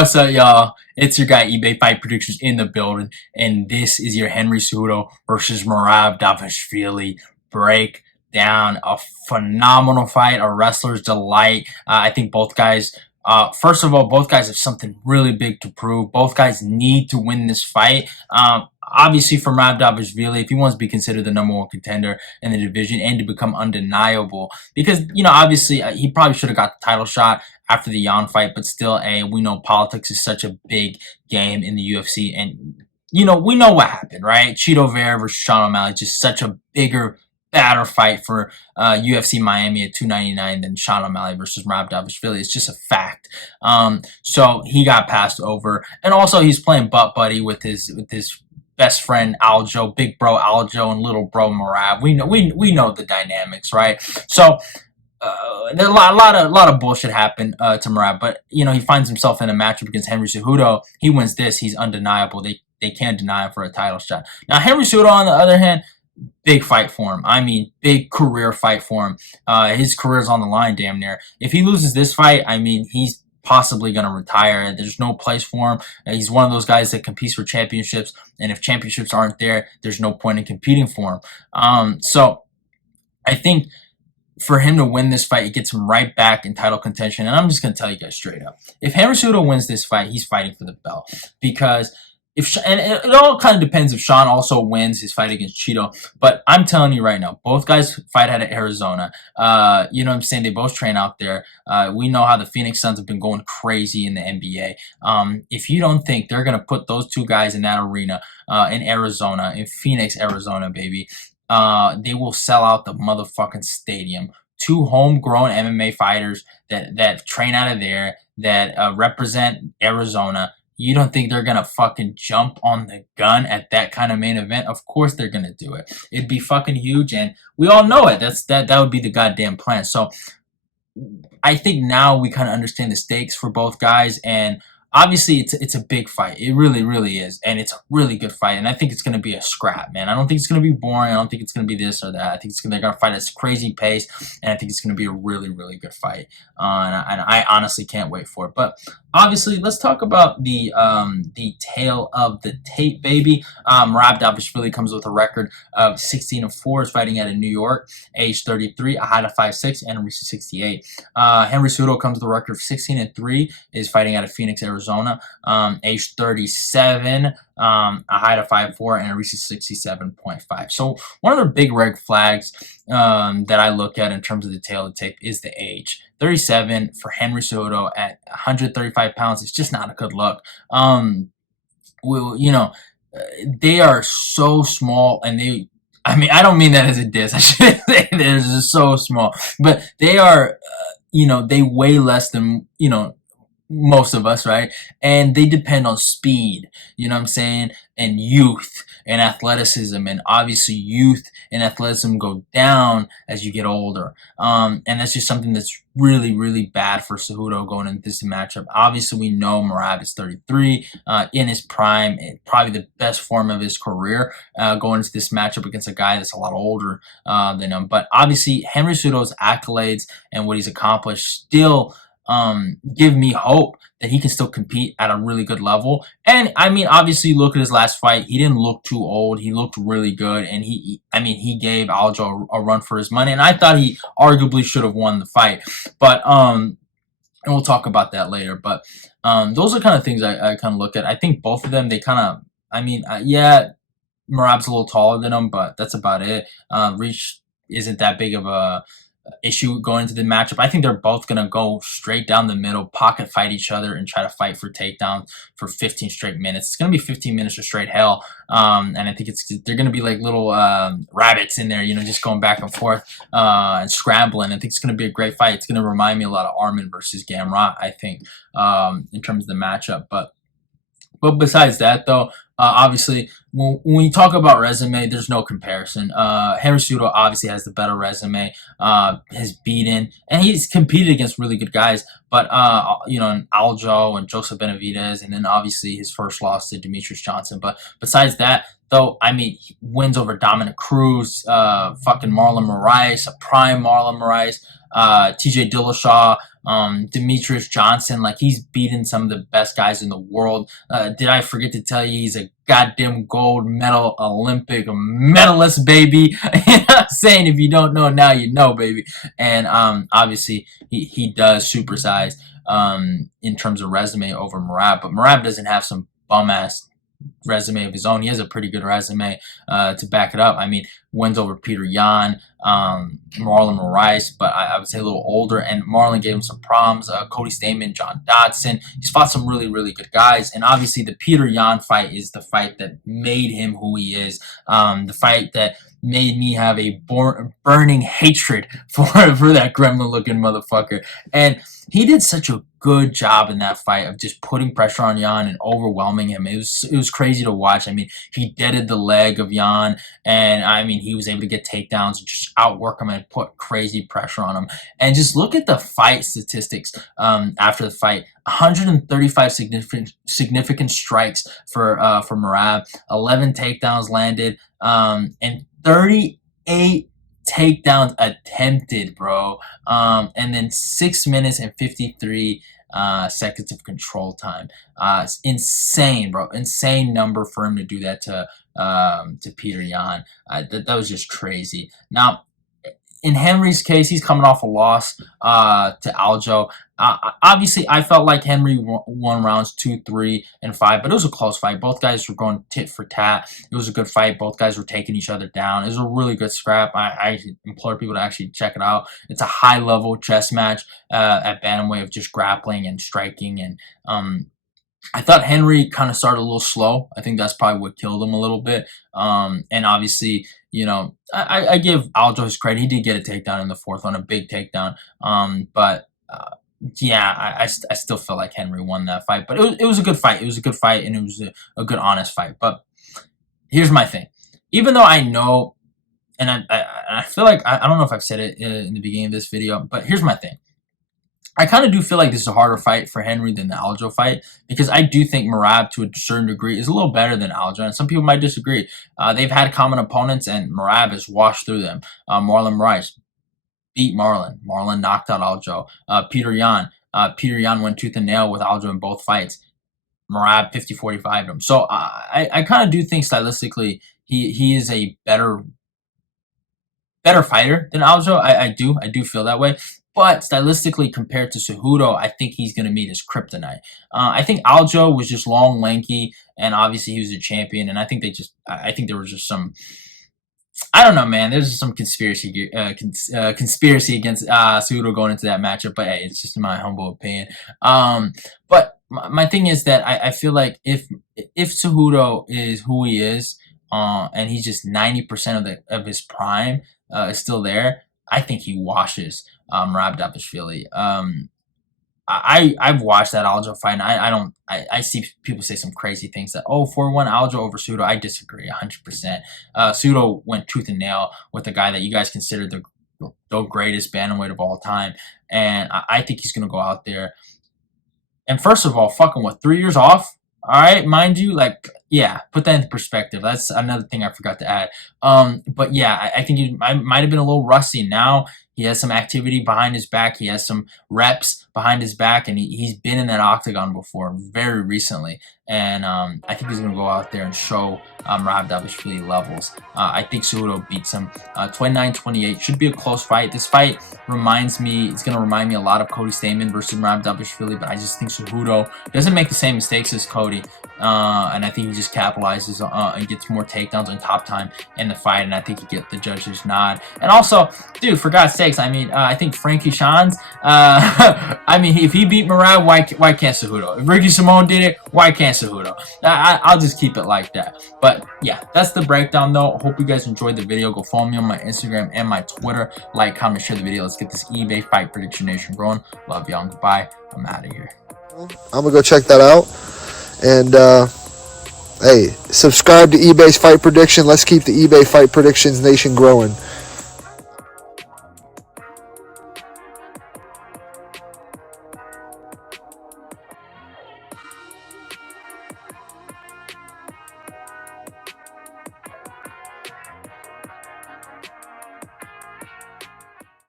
What's up, y'all? It's your guy eBay Fight Predictions in the building, and this is your Henry Cejudo versus Merab Dvalishvili breakdown. A phenomenal fight, a wrestler's delight. I think both guys. First of all, both guys have something really big to prove. Both guys need to win this fight. Obviously, for Merab Dvalishvili, if he wants to be considered the #1 contender in the division and to become undeniable, because obviously he probably should have got the title shot after the Yan fight, but still, we know politics is such a big game in the UFC, and we know what happened, right? Cheeto Vera versus Sean O'Malley, just such a bigger, badder fight for UFC Miami at 299 than Sean O'Malley versus Merab Dvalishvili. It's just a fact. So he got passed over, and also he's playing butt buddy with his best friend Aljo, big bro Aljo, and little bro Merab. We know the dynamics, right? So. There's a lot of bullshit happened to Merab, but he finds himself in a matchup against Henry Cejudo. He wins this, he's undeniable. They can't deny him for a title shot. Now Henry Cejudo, on the other hand, big fight for him. I mean, big career fight for him. His career's on the line, damn near. If he loses this fight, I mean, he's possibly going to retire. There's no place for him. He's one of those guys that competes for championships, and if championships aren't there, there's no point in competing for him. So I think for him to win this fight, it gets him right back in title contention. And I'm just going to tell you guys straight up. If Henry Cejudo wins this fight, he's fighting for the belt. Because and it all kind of depends if Sean also wins his fight against Cheeto. But I'm telling you right now, both guys fight out of Arizona. You know what I'm saying? They both train out there. We know how the Phoenix Suns have been going crazy in the NBA. If you don't think they're going to put those two guys in that arena in Arizona, in Phoenix, Arizona, baby, they will sell out the motherfucking stadium. Two homegrown MMA fighters that train out of there, that represent Arizona. You don't think they're gonna fucking jump on the gun at that kind of main event? Of course they're gonna do it. It'd be fucking huge, and we all know it. That would be the goddamn plan. So I think now we kind of understand the stakes for both guys, and obviously it's a big fight. It really, really is, and it's a really good fight. And I think it's gonna be a scrap, man. I don't think it's gonna be boring. I don't think it's gonna be this or that. I think they're gonna fight at a crazy pace, and I think it's gonna be a really, really good fight. And I honestly can't wait for it. But obviously, let's talk about the tail of the tape, baby. Merab Dvalishvili comes with a record of 16-4, is fighting out of New York, age 33, a height of 5'6", and a reach of 68. Henry Cejudo comes with a record of 16-3, is fighting out of Phoenix, Arizona, age 37, a height of 5'4", and a reach of 67.5. So one of the big red flags that I look at in terms of the tail of the tape is the age. 37 for Henry Cejudo at 135 pounds. It's just not a good look. They are so small, and I mean, I don't mean that as a diss. I shouldn't say they're just so small, but they are, they weigh less than, most of us, right? And they depend on speed, you know what I'm saying? And youth and athleticism. And obviously youth and athleticism go down as you get older. And that's just something that's really, really bad for Cejudo going into this matchup. Obviously we know Merab is 33, in his prime, probably the best form of his career, going into this matchup against a guy that's a lot older than him. But obviously Henry Cejudo's accolades and what he's accomplished still give me hope that he can still compete at a really good level. And I mean, obviously, look at his last fight. He didn't look too old. He looked really good, and he gave Aljo a run for his money. And I thought he arguably should have won the fight. But and we'll talk about that later. But those are kind of things I kind of look at. I think both of them, they kind of, yeah, Merab's a little taller than him, but that's about it. Reach isn't that big of a issue going into the matchup. I think they're both going to go straight down the middle, pocket fight each other, and try to fight for takedown for 15 straight minutes. It's going to be 15 minutes of straight hell. And I think they're going to be like little rabbits in there, just going back and forth and scrambling. I think it's going to be a great fight. It's going to remind me a lot of Armin versus Gamrot, I think, in terms of the matchup. But besides that, though, obviously, when you talk about resume, there's no comparison. Henry Cejudo obviously has the better resume, has beaten, and he's competed against really good guys. But, Aljo and Joseph Benavidez, and then obviously his first loss to Demetrius Johnson. But besides that, though, he wins over Dominic Cruz, fucking Marlon Moraes, a prime Marlon Moraes, TJ Dillashaw, Demetrius Johnson, like, he's beaten some of the best guys in the world. Did I forget to tell you he's a goddamn gold medal Olympic medalist, baby? You know what I'm saying? If you don't know now, you know, baby. And obviously he does supersize in terms of resume over Merab, but Merab doesn't have some bum ass resume of his own. He has a pretty good resume to back it up. I mean, wins over Peter Yan, Marlon Moraes, but I would say a little older, and Marlon gave him some problems. Cody Stamann, John Dodson. He's fought some really, really good guys, and obviously the Peter Yan fight is the fight that made him who he is, the fight that made me have a burning hatred for that gremlin-looking motherfucker. And he did such a good job in that fight of just putting pressure on Yan and overwhelming him. It was crazy to watch. I mean, he deaded the leg of Yan, and I mean, he was able to get takedowns and just outwork him and put crazy pressure on him. And just look at the fight statistics after the fight. 135 significant strikes for Merab, 11 takedowns landed, and 38 takedowns attempted, bro. And then 6 minutes and 53 seconds of control time. It's insane, bro. Insane number for him to do that to Peter Yan. That was just crazy. Now, in Henry's case, he's coming off a loss to Aljo. Obviously, I felt like Henry won rounds 2, 3, and 5, but it was a close fight. Both guys were going tit for tat. It was a good fight. Both guys were taking each other down. It was a really good scrap. I implore people to actually check it out. It's a high-level chess match at bantamweight of just grappling and striking. And I thought Henry kind of started a little slow. I think that's probably what killed him a little bit. And obviously, you know, I give Aljo his credit. He did get a takedown in the 4th on a big takedown. Yeah, I still feel like Henry won that fight. But it was a good fight. It was a good fight, and it was a good, honest fight. But here's my thing. Even though I know, and I feel like, I don't know if I've said it in the beginning of this video, but here's my thing. I kind of do feel like this is a harder fight for Henry than the Aljo fight, because I do think Merab, to a certain degree, is a little better than Aljo, and some people might disagree. They've had common opponents, and Merab has washed through them. Marlon Moraes beat Marlon. Marlon knocked out Aljo. Peter Yan went tooth and nail with Aljo in both fights. Merab 50-45'd him. So I kind of do think stylistically he is a better fighter than Aljo. I do feel that way. But stylistically, compared to Cejudo, I think he's going to meet his kryptonite. I think Aljo was just long, lanky, and obviously he was a champion. And I think there was just some, I don't know, man. There's just some conspiracy against Cejudo going into that matchup. But hey, it's just my humble opinion. But my thing is that I feel like if Cejudo is who he is, and he's just 90% of his prime is still there, I think he washes Merab Dvalishvili. I've watched that Aljo fight, and I see people say some crazy things that, oh, 4-1 Aljo over Cejudo. I disagree 100%. Cejudo went tooth and nail with the guy that you guys consider the greatest bantamweight of all time, and I think he's gonna go out there. And first of all, fucking what, 3 years off? All right, mind you, like, yeah, put that into perspective. That's another thing I forgot to add. But yeah, I think he might have been a little rusty. Now he has some activity behind his back. He has some reps behind his back, and he's been in that octagon before very recently. And I think he's going to go out there and show Merab Dvalishvili levels. I think Cejudo beats him 29-28. Should be a close fight. This fight it's going to remind me a lot of Cody Stamann versus Merab Dvalishvili, but I just think Cejudo doesn't make the same mistakes as Cody. And I think he just capitalizes and gets more takedowns on top time in the fight, and I think he gets the judge's nod. And also, dude, for God's sakes, I mean, I think Frankie Shans, I mean, if he beat Merab, why can't Cejudo? If Ricky Simone did it, why can't Cejudo? I'll just keep it like that. But yeah, that's the breakdown though. Hope you guys enjoyed the video. Go follow me on my Instagram and my Twitter. Like, comment, share the video. Let's get this eBay Fight Prediction Nation growing. Love y'all. Goodbye. I'm out of here. I'm gonna go check that out. And hey, subscribe to eBay's Fight Prediction. Let's keep the eBay Fight Predictions Nation growing.